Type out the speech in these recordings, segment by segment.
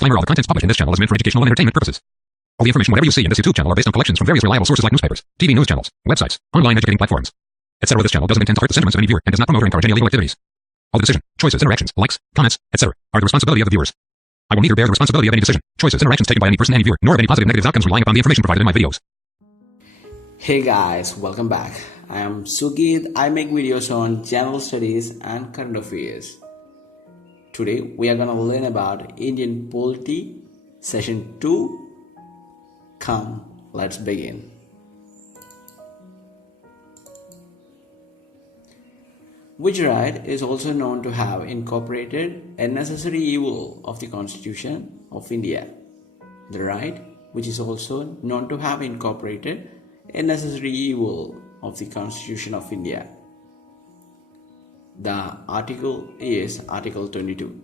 Disclaimer: all the contents published in this channel is meant for educational and entertainment purposes. All the information whatever you see in this YouTube channel are based on collections from various reliable sources like newspapers, TV news channels, websites, online educating platforms, etc. This channel doesn't intend to hurt the sentiments of any viewer and does not promote or encourage any illegal activities. All the decision, choices, interactions, likes, comments, etc. are the responsibility of the viewers. I will neither bear the responsibility of any decision, choices, interactions taken by any person, any viewer, nor of any positive negative outcomes relying upon the information provided in my videos. Hey guys, welcome back. I am Sugit. I make videos on general studies and current affairs. Today we are going to learn about Indian polity session 2. Come, let's begin. Which right is also known to have incorporated a necessary evil of the Constitution of India? The right which is also known to have incorporated a necessary evil of the Constitution of India. The article is Article 22.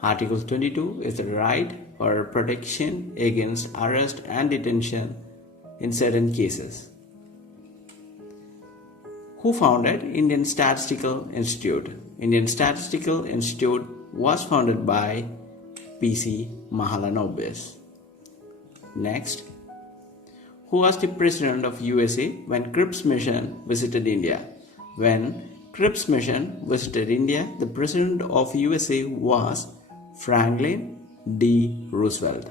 Article 22 is the right or protection against arrest and detention in certain cases. Who founded Indian Statistical Institute? Indian Statistical Institute was founded by P.C. MAHALANOBIS. Next, who was the president of USA when Cripps mission visited India? When Cripps mission visited India, the president of USA was Franklin D. Roosevelt.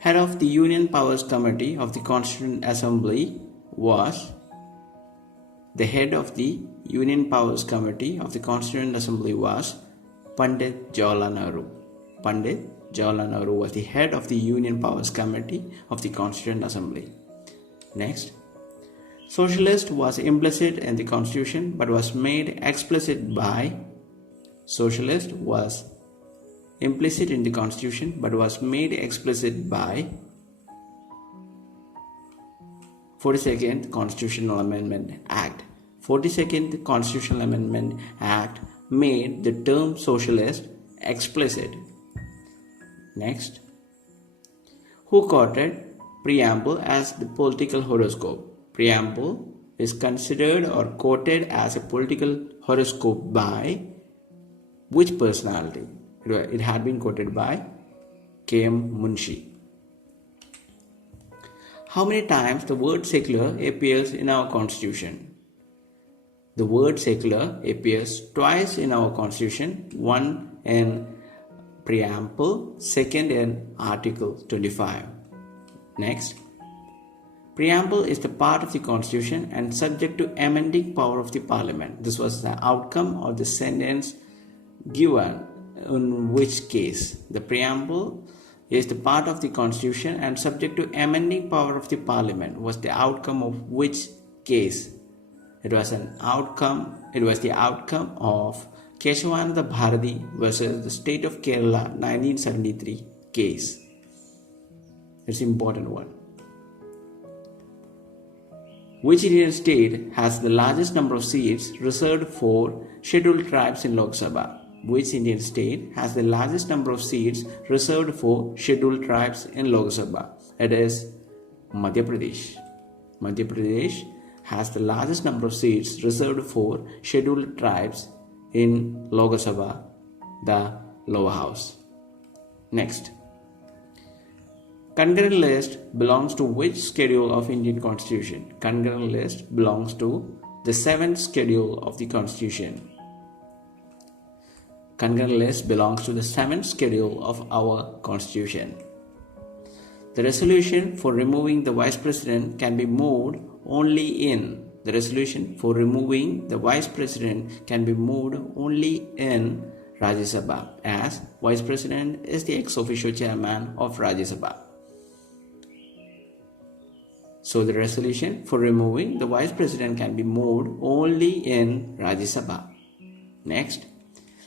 Head of the Union Powers Committee of the Constituent Assembly was the head of the Union Powers Committee of the Constituent Assembly was Pandit Jawaharlal Nehru. Pandit Jawaharlal Nehru was the head of the Union Powers Committee of the Constituent Assembly. Next, socialist was implicit in the Constitution but was made explicit by Socialist was implicit in the Constitution but was made explicit by 42nd Constitutional Amendment Act. 42nd Constitutional Amendment Act made the term socialist explicit. Next, who quoted preamble as the political horoscope? Preamble is considered or quoted as a political horoscope by which personality? It had been quoted by K.M. Munshi. How many times the word secular appears in our Constitution? The word secular appears twice in our Constitution, one in preamble, second in Article 25. Next, preamble is the part of the Constitution and subject to amending power of the Parliament. This was the outcome of the sentence given, in which case the preamble is the part of the Constitution and subject to amending power of the Parliament. Was the outcome of which case? It was the outcome of Keshavananda Bharati versus the state of Kerala 1973 case. It's an important one. Which Indian state has the largest number of seats reserved for scheduled tribes in Lok Sabha? Which Indian state has the largest number of seats reserved for scheduled tribes in Lok Sabha? It is Madhya Pradesh. Madhya Pradesh has the largest number of seats reserved for scheduled tribes in Lok Sabha, the lower house. Next, concurrent list belongs to which schedule of Indian Constitution? Concurrent list belongs to the 7th schedule of the Constitution. Concurrent list belongs to the 7th schedule of our Constitution. The resolution for removing the Vice President can be moved only in Rajya Sabha, as Vice President is the ex officio chairman of Rajya Sabha. So the resolution for removing the Vice President can be moved only in Rajya Sabha. Next,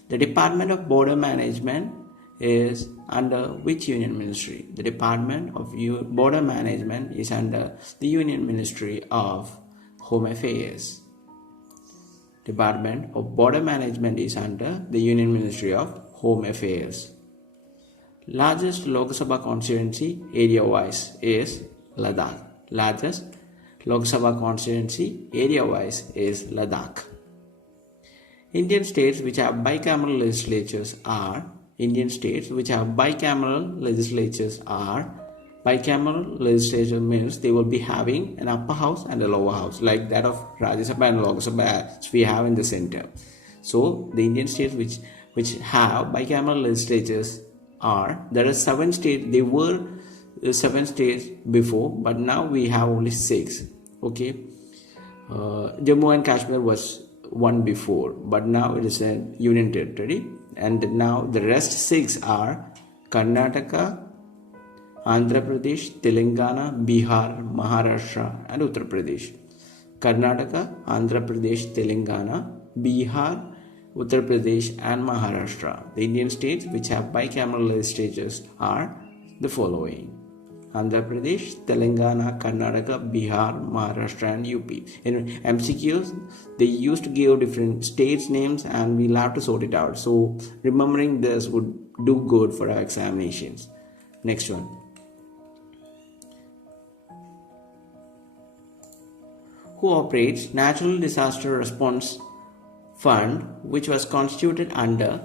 the Department of Border Management is under which union ministry? The Department of Border Management is under the Union Ministry of Home Affairs. Department of Border Management is under the Union Ministry of Home Affairs. Largest Lok Sabha constituency area-wise is Ladakh. Lok Sabha constituency area-wise is Ladakh. Indian states which have bicameral legislatures are bicameral legislature means they will be having an upper house and a lower house like that of Rajya Sabha and Lok Sabha as we have in the center. So the Indian states which have bicameral legislatures are, there are 7 states. They were 7 states before, but now we have only 6. Okay, Jammu and Kashmir was one before, but now it is a union territory, and now the rest 6 are Karnataka, Andhra Pradesh, Telangana, Bihar, Maharashtra and Uttar Pradesh. Karnataka, Andhra Pradesh, Telangana, Bihar, Uttar Pradesh and Maharashtra. The Indian states which have bicameral legislatures are the following: Andhra Pradesh, Telangana, Karnataka, Bihar, Maharashtra and UP. In MCQs, they used to give different states names and we'll have to sort it out. So remembering this would do good for our examinations. Next one. Who operates Natural Disaster Response Fund, which was constituted under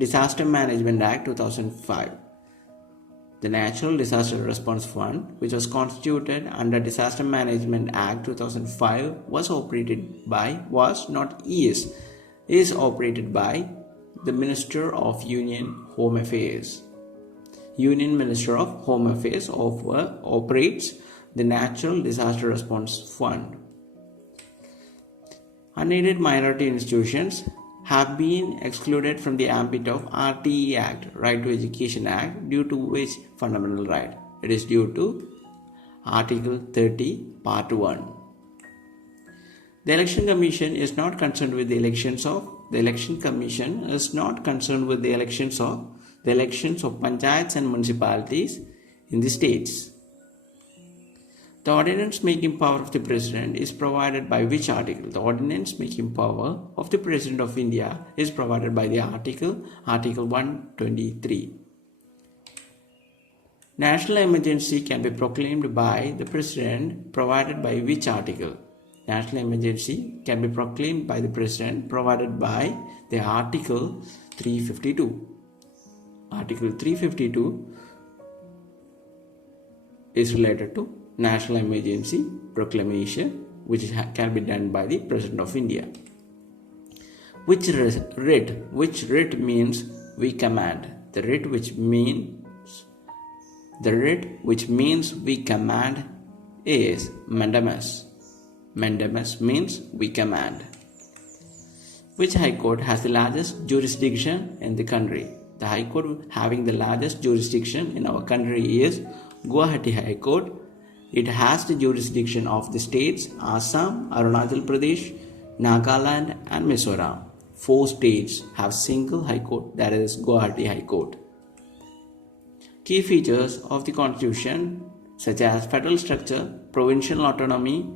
Disaster Management Act 2005. The Natural Disaster Response Fund, which was constituted under Disaster Management Act 2005, is operated by the Minister of Union Home Affairs. Union Minister of Home Affairs operates the Natural Disaster Response Fund. Unaided minority institutions have been excluded from the ambit of RTE Act, Right to Education Act, due to which fundamental right? It is due to Article 30, Part 1. The Election Commission is not concerned with the elections of panchayats and municipalities in the states. The ordinance making power of the President is provided by which article? The ordinance making power of the President of India is provided by the Article 123. National emergency can be proclaimed by the President provided by which article? National emergency can be proclaimed by the President provided by the Article 352. Article 352 is related to national emergency proclamation, which can be done by the President of India. Which writ means we command? The writ which means we command is mandamus. Mandamus means we command. Which High Court has the largest jurisdiction in the country? The High Court having the largest jurisdiction in our country is Guwahati High Court. It has the jurisdiction of the states Assam, Arunachal Pradesh, Nagaland and Mizoram. 4 states have single High Court, that is Guwahati High Court. Key features of the Constitution such as federal structure, provincial autonomy,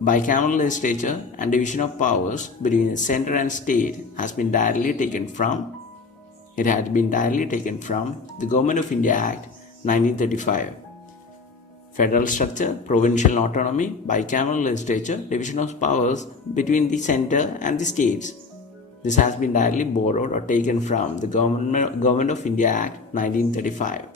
bicameral legislature and division of powers between the center and state has been directly taken from the Government of India Act 1935. Federal structure, provincial autonomy, bicameral legislature, division of powers between the center and the states. This has been directly borrowed or taken from the Government of India Act 1935.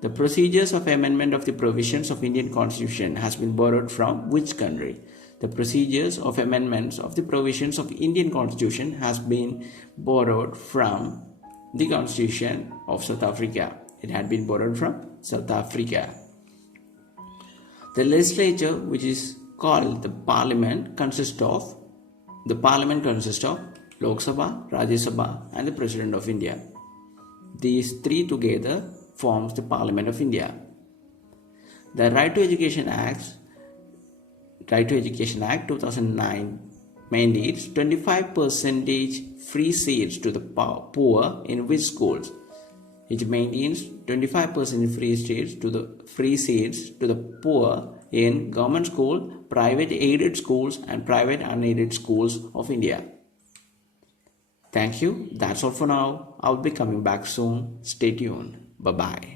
The procedures of amendment of the provisions of Indian Constitution has been borrowed from which country? The procedures of amendments of the provisions of Indian Constitution has been borrowed from the Constitution of South Africa. It had been borrowed from South Africa. The legislature, which is called the Parliament, consists of Lok Sabha, Rajya Sabha and the President of India. These 3 together forms the Parliament of India. The Right to Education Act 2009 mandates 25% free seats to the poor in which schools? It maintains 25% free seats to the poor in government school, private aided schools and private unaided schools of India. Thank you. That's all for now. I'll be coming back soon. Stay tuned. Bye-bye.